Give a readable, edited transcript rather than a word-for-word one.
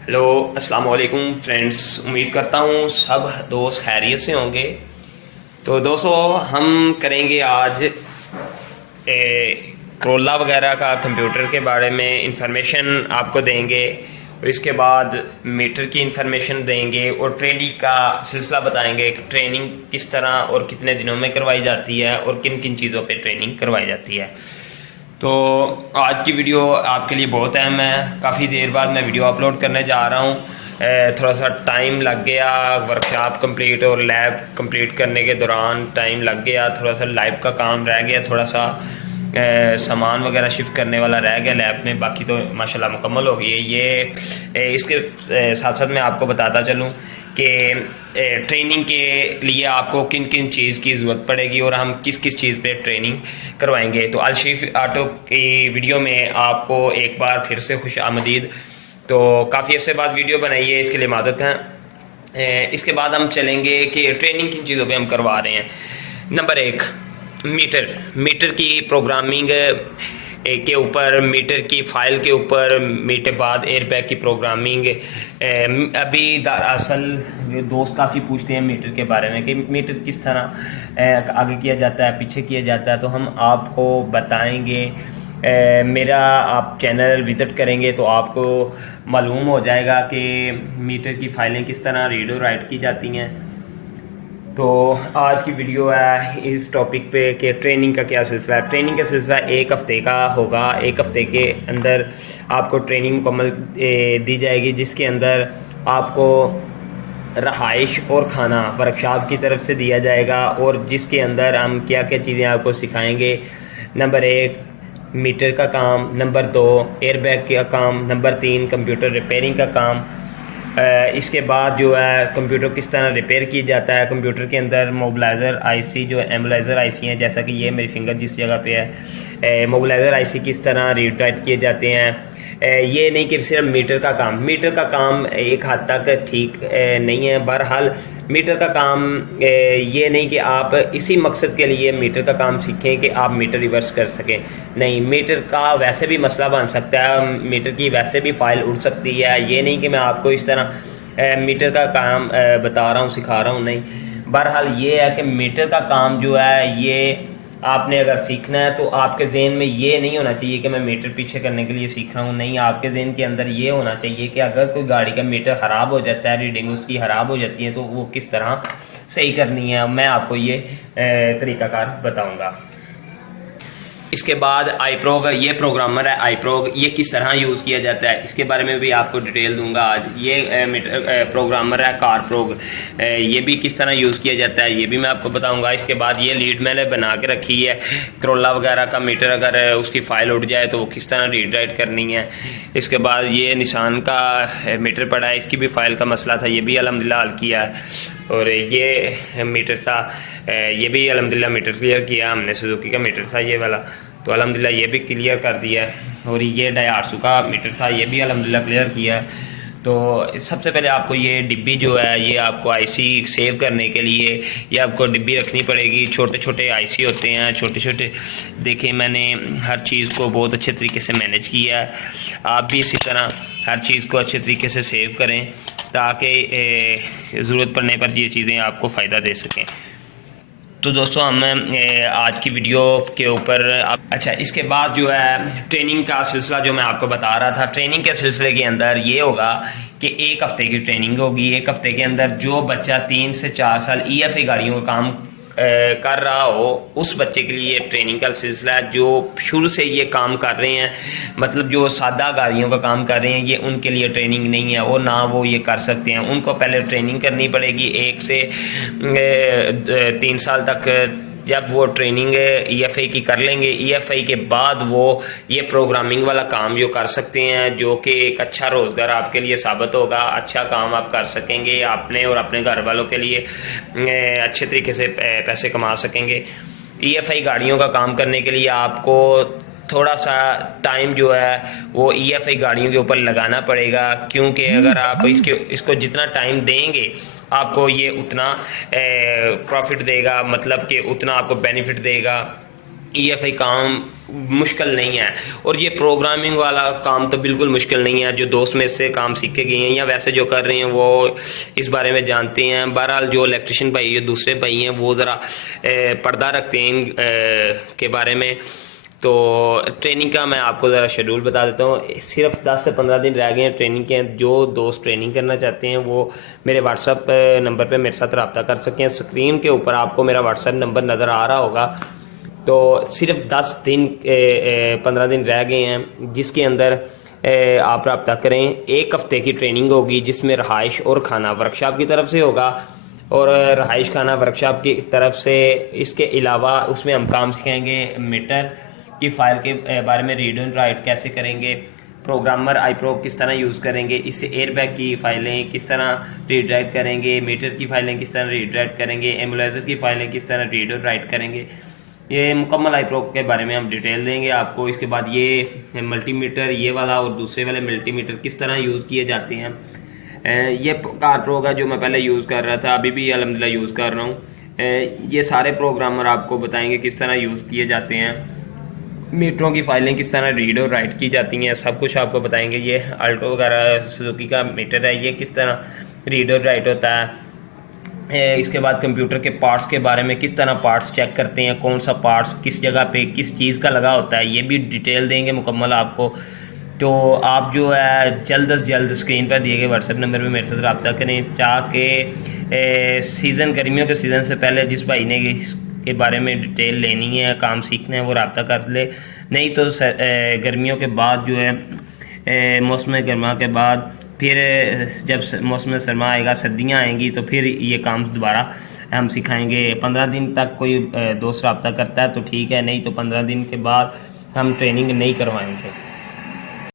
Hello अस्सलाम वालेकुम friends. उम्मीद करता हूँ सब दोस्त खैरियत से होंगे। तो दोस्तों हम करेंगे आज क्रोला वगैरह का कंप्यूटर के बारे में इंफॉर्मेशन आपको देंगे और इसके बाद मीटर की इंफॉर्मेशन देंगे और ट्रेनिंग का सिलसिला बताएंगे कि ट्रेनिंग किस तरह और कितने दिनों में करवाई जाती है और किन किन चीज़ों पे ट्रेनिंग करवाई जाती है। तो आज की वीडियो आपके लिए बहुत अहम है। काफ़ी देर बाद मैं वीडियो अपलोड करने जा रहा हूँ। थोड़ा सा टाइम लग गया, वर्कशॉप कंप्लीट और लैब कंप्लीट करने के दौरान टाइम लग गया, थोड़ा सा लाइव का काम रह गया, थोड़ा सा सामान वगैरह शिफ्ट करने वाला रह गया लैब में। बाकी तो माशाल्लाह मुकम्मल हो गई है ये। इसके साथ साथ मैं आपको बताता चलूँ कि ट्रेनिंग के लिए आपको किन किन चीज़ की ज़रूरत पड़ेगी और हम किस किस चीज़ पे ट्रेनिंग करवाएंगे। तो अलशीफ ऑटो की वीडियो में आपको एक बार फिर से खुश आमदीद। तो काफ़ी अर्से बाद वीडियो बनाई है, इसके लिए माज़रत है। इसके बाद हम चलेंगे कि ट्रेनिंग किन चीज़ों पे हम करवा रहे हैं। नंबर एक, मीटर की प्रोग्रामिंग के ऊपर, मीटर की फ़ाइल के ऊपर, मीटर बाद एयरबैग की प्रोग्रामिंग। अभी दरअसल दोस्त काफ़ी पूछते हैं मीटर के बारे में कि मीटर किस तरह आगे किया जाता है, पीछे किया जाता है। तो हम आपको बताएंगे। मेरा आप चैनल विज़िट करेंगे तो आपको मालूम हो जाएगा कि मीटर की फ़ाइलें किस तरह रीड और राइट की जाती हैं। तो आज की वीडियो है इस टॉपिक पे कि ट्रेनिंग का क्या सिलसिला है। ट्रेनिंग का सिलसिला एक हफ़्ते का होगा। एक हफ़्ते के अंदर आपको ट्रेनिंग मुकम्मल दी जाएगी, जिसके अंदर आपको रहाइश और खाना वर्कशॉप की तरफ से दिया जाएगा और जिसके अंदर हम क्या क्या चीज़ें आपको सिखाएंगे। नंबर एक, मीटर का काम। नंबर दो, एयरबैग का काम। नंबर तीन, कंप्यूटर रिपेयरिंग का काम। इसके बाद जो है कंप्यूटर किस तरह रिपेयर किया जाता है। कंप्यूटर के अंदर मोबिलाइज़र आईसी जो एम्बलाइज़र आईसी हैं, जैसा कि ये मेरी फिंगर जिस जगह पे है, मोबिलाइज़र आईसी किस तरह रीड राइट किए जाते हैं। ये नहीं कि सिर्फ मीटर का काम एक हद तक ठीक नहीं है। बहरहाल मीटर का काम ये नहीं कि आप इसी मकसद के लिए मीटर का काम सीखें कि आप मीटर रिवर्स कर सकें। नहीं, मीटर का वैसे भी मसला बन सकता है, मीटर की वैसे भी फाइल उड़ सकती है। ये नहीं कि मैं आपको इस तरह मीटर का काम बता रहा हूँ, सिखा रहा हूँ, नहीं। बहरहाल ये है कि मीटर का काम जो है ये आपने अगर सीखना है तो आपके जहन में ये नहीं होना चाहिए कि मैं मीटर पीछे करने के लिए सीख रहा हूँ। नहीं, आपके जहन के अंदर ये होना चाहिए कि अगर कोई गाड़ी का मीटर ख़राब हो जाता है, रीडिंग उसकी ख़राब हो जाती है, तो वो किस तरह सही करनी है, मैं आपको ये तरीक़ाकार बताऊँगा। इसके बाद आईप्रोग, ये प्रोग्रामर है आईप्रोग, ये किस तरह यूज़ किया जाता है इसके बारे में भी आपको डिटेल दूंगा आज। ये प्रोग्रामर है कारप्रोग, ये भी किस तरह यूज़ किया जाता है ये भी मैं आपको बताऊंगा। इसके बाद ये लीड मैंने बना के रखी है, क्रोला वगैरह का मीटर अगर उसकी फ़ाइल उड़ जाए तो वो किस तरह रीड राइट करनी है। इसके बाद ये निशान का मीटर पड़ा है, इसकी भी फ़ाइल का मसला था, ये भी अल्हम्दुलिल्लाह हल किया है। और ये मीटर था, ये भी अल्हम्दुलिल्लाह मीटर क्लियर किया हमने, सुजुकी का मीटर था ये वाला, तो अल्हम्दुलिल्लाह ये भी क्लियर कर दिया है। और ये डायारसू का मीटर था, ये भी अल्हम्दुलिल्लाह क्लियर किया है। तो सबसे पहले आपको ये डिब्बी जो है ये आपको आईसी सेव करने के लिए ये आपको डिब्बी रखनी पड़ेगी। छोटे छोटे आईसी होते हैं, छोटे छोटे। देखिए मैंने हर चीज़ को बहुत अच्छे तरीके से मैनेज किया है। आप भी इसी तरह हर चीज़ को अच्छे तरीके से सेव करें ताकि ज़रूरत पड़ने पर ये चीज़ें आपको फ़ायदा दे सकें। तो दोस्तों हम आज की वीडियो के ऊपर अच्छा, इसके बाद जो है ट्रेनिंग का सिलसिला जो मैं आपको बता रहा था। ट्रेनिंग के सिलसिले के अंदर ये होगा कि एक हफ़्ते की ट्रेनिंग होगी। एक हफ़्ते के अंदर जो बच्चा 3 से 4 साल ईएफए गाड़ियों का काम कर रहा हो, उस बच्चे के लिए ट्रेनिंग का सिलसिला है। जो शुरू से ये काम कर रहे हैं, मतलब जो सादा गाड़ियों का काम कर रहे हैं, ये उनके लिए ट्रेनिंग नहीं है और ना वो ये कर सकते हैं। उनको पहले ट्रेनिंग करनी पड़ेगी 1 से 3 साल तक। जब वो ट्रेनिंग ईएफआई की कर लेंगे, ईएफआई के बाद वो ये प्रोग्रामिंग वाला काम जो कर सकते हैं, जो कि एक अच्छा रोज़गार आपके लिए साबित होगा। अच्छा काम आप कर सकेंगे, आपने और अपने घर वालों के लिए अच्छे तरीके से पैसे कमा सकेंगे। ईएफआई गाड़ियों का काम करने के लिए आपको थोड़ा सा टाइम जो है वो ईएफआई गाड़ियों के ऊपर लगाना पड़ेगा, क्योंकि अगर आप इसको जितना टाइम देंगे आपको ये उतना प्रॉफिट देगा, मतलब कि उतना आपको बेनिफिट देगा। EFI काम मुश्किल नहीं है, और ये प्रोग्रामिंग वाला काम तो बिल्कुल मुश्किल नहीं है। जो दोस्त में से काम सीख के गए हैं या वैसे जो कर रहे हैं वो इस बारे में जानते हैं। बहरहाल जो इलेक्ट्रिशियन भाई, जो दूसरे भाई हैं, वो ज़रा पर्दा रखते हैं के बारे में। तो ट्रेनिंग का मैं आपको ज़रा शेड्यूल बता देता हूँ। सिर्फ 10 से 15 दिन रह गए हैं ट्रेनिंग के। जो दोस्त ट्रेनिंग करना चाहते हैं वो मेरे व्हाट्सअप नंबर पे मेरे साथ रब्ता कर सकते हैं। स्क्रीन के ऊपर आपको मेरा व्हाट्सअप नंबर नज़र आ रहा होगा। तो सिर्फ 10 दिन 15 दिन रह गए हैं, जिसके अंदर आप रब्ता करें। एक हफ्ते की ट्रेनिंग होगी, जिसमें रहाइश और खाना वर्कशॉप की तरफ से होगा, और रहाइश खाना वर्कशॉप की तरफ से। इसके अलावा उसमें हम काम सिखाएंगे मीटर की फ़ाइल के बारे में, रीड एंड राइट कैसे करेंगे, प्रोग्रामर iPro किस तरह यूज़ करेंगे, इससे एयरबैग की फ़ाइलें किस तरह रीड राइट करेंगे, मीटर की फ़ाइलें किस तरह रीड राइट करेंगे, एमुलाइजर की फ़ाइलें किस तरह रीड और राइट करेंगे। ये मुकम्मल iPro के बारे में हम डिटेल देंगे आपको। इसके बाद ये मल्टीमीटर, ये वाला और दूसरे वाले मल्टीमीटर किस तरह यूज़ किए जाते हैं। ये कार प्रो का जो मैं पहले यूज़ कर रहा था, अभी भी अल्हम्दुलिल्लाह यूज़ कर रहा हूँ। ये सारे प्रोग्रामर आपको बताएंगे किस तरह यूज़ किए जाते हैं। मीटरों की फाइलें किस तरह रीड और राइट की जाती हैं, सब कुछ आपको बताएंगे। ये अल्टो वगैरह सुजुकी का मीटर है, ये किस तरह रीड और राइट होता है। इसके बाद कंप्यूटर के पार्ट्स के बारे में, किस तरह पार्ट्स चेक करते हैं, कौन सा पार्ट्स किस जगह पे किस चीज़ का लगा होता है, ये भी डिटेल देंगे मुकम्मल आपको। तो आप जो है जल्द अज जल्द स्क्रीन पर दिए गए व्हाट्सएप नंबर पे मेरे साथ रब्ता करें, ताकि सीज़न, गर्मियों के सीज़न से पहले जिस भाई ने के बारे में डिटेल लेनी है, काम सीखना है, वो रब्ता कर ले। नहीं तो गर्मियों के बाद जो है मौसम गर्मा के बाद, फिर जब मौसम सरमा आएगा, सर्दियाँ आएंगी, तो फिर ये काम दोबारा हम सिखाएंगे। 15 दिन तक कोई दोस्त रब्ता करता है तो ठीक है, नहीं तो 15 दिन के बाद हम ट्रेनिंग नहीं करवाएंगे।